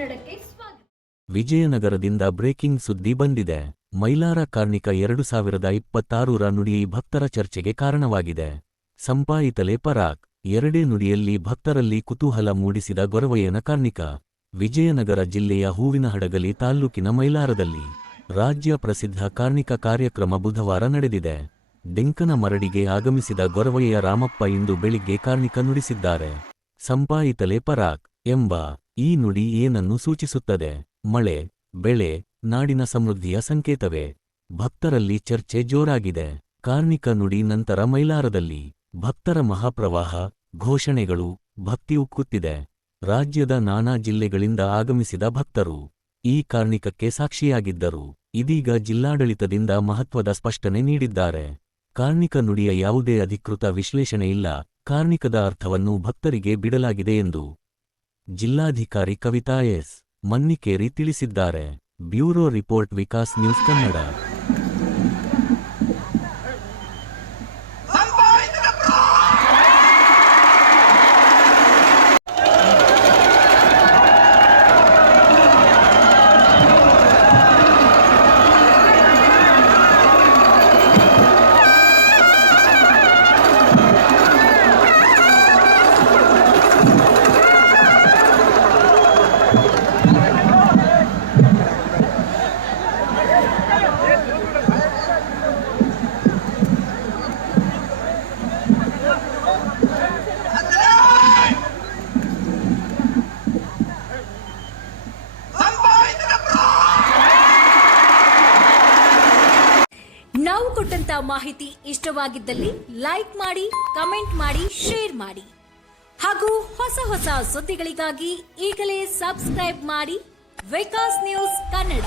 ಕನ್ನಡಕ್ಕೆ ಸ್ವಾಗತ. ವಿಜಯನಗರದಿಂದ ಬ್ರೇಕಿಂಗ್ ಸುದ್ದಿ ಬಂದಿದೆ. ಮೈಲಾರ ಕಾರ್ಣಿಕ 2026ರ ನುಡಿ ಭಕ್ತರ ಚರ್ಚೆಗೆ ಕಾರಣವಾಗಿದೆ. ಸಂಪಾಯಿತಲೆ ಪರಾಕ್ ಎರಡೇ ನುಡಿಯಲ್ಲಿ ಭಕ್ತರಲ್ಲಿ ಕುತೂಹಲ ಮೂಡಿಸಿದ ಗೊರವಯ್ಯನ ಕಾರ್ಣಿಕ. ವಿಜಯನಗರ ಜಿಲ್ಲೆಯ ಹೂವಿನಹಡಗಲಿ ತಾಲ್ಲೂಕಿನ ಮೈಲಾರದಲ್ಲಿ ರಾಜ್ಯ ಪ್ರಸಿದ್ಧ ಕಾರ್ಣಿಕ ಕಾರ್ಯಕ್ರಮ ಬುಧವಾರ ನಡೆದಿದೆ. ಡೆಂಕನ ಮರಡಿಗೆ ಆಗಮಿಸಿದ ಗೊರವಯ್ಯ ರಾಮಪ್ಪ ಇಂದು ಬೆಳಿಗ್ಗೆ ಕಾರ್ಣಿಕ ನುಡಿಸಿದ್ದಾರೆ. ಸಂಪಾಯಿತಲೆ ಪರಾಕ್ ಎಂಬ ಈ ನುಡಿ ಏನನ್ನು ಸೂಚಿಸುತ್ತದೆ? ಮಳೆ, ಬೆಳೆ, ನಾಡಿನ ಸಮೃದ್ಧಿಯ ಸಂಕೇತವೇ? ಭಕ್ತರಲ್ಲಿ ಚರ್ಚೆ ಜೋರಾಗಿದೆ. ಕಾರ್ಣಿಕ ನುಡಿ ನಂತರ ಮೈಲಾರದಲ್ಲಿ ಭಕ್ತರ ಮಹಾಪ್ರವಾಹ, ಘೋಷಣೆಗಳು, ಭಕ್ತಿ ಉಕ್ಕುತ್ತಿದೆ. ರಾಜ್ಯದ ನಾನಾ ಜಿಲ್ಲೆಗಳಿಂದ ಆಗಮಿಸಿದ ಭಕ್ತರು ಈ ಕಾರ್ಣಿಕಕ್ಕೆ ಸಾಕ್ಷಿಯಾಗಿದ್ದರು. ಇದೀಗ ಜಿಲ್ಲಾಡಳಿತದಿಂದ ಮಹತ್ವದ ಸ್ಪಷ್ಟನೆ ನೀಡಿದ್ದಾರೆ. ಕಾರ್ಣಿಕ ನುಡಿಯ ಯಾವುದೇ ಅಧಿಕೃತ ವಿಶ್ಲೇಷಣೆ ಇಲ್ಲ, ಕಾರ್ಣಿಕದ ಅರ್ಥವನ್ನು ಭಕ್ತರಿಗೆ ಬಿಡಲಾಗಿದೆ ಎಂದು ಜಿಲ್ಲಾಧಿಕಾರಿ ಕವಿತಾ ಎಸ್. ಮನ್ನಿಕೇರಿ ತಿಳಿಸಿದ್ದಾರೆ. Bureau report, Vikas news Kannada. ನಾವು ಕೊಟ್ಟಂತ ಮಾಹಿತಿ ಇಷ್ಟವಾಗಿದ್ದಲ್ಲಿ ಲೈಕ್ ಮಾಡಿ, ಕಮೆಂಟ್ ಮಾಡಿ, ಶೇರ್ ಮಾಡಿ ಹಾಗೂ ಹೊಸ ಸುದ್ದಿಗಳಿಗಾಗಿ ಈಗಲೇ ಸಬ್ಸ್ಕ್ರೈಬ್ ಮಾಡಿ ವಿಕಾಸ್ ನ್ಯೂಸ್ ಕನ್ನಡ.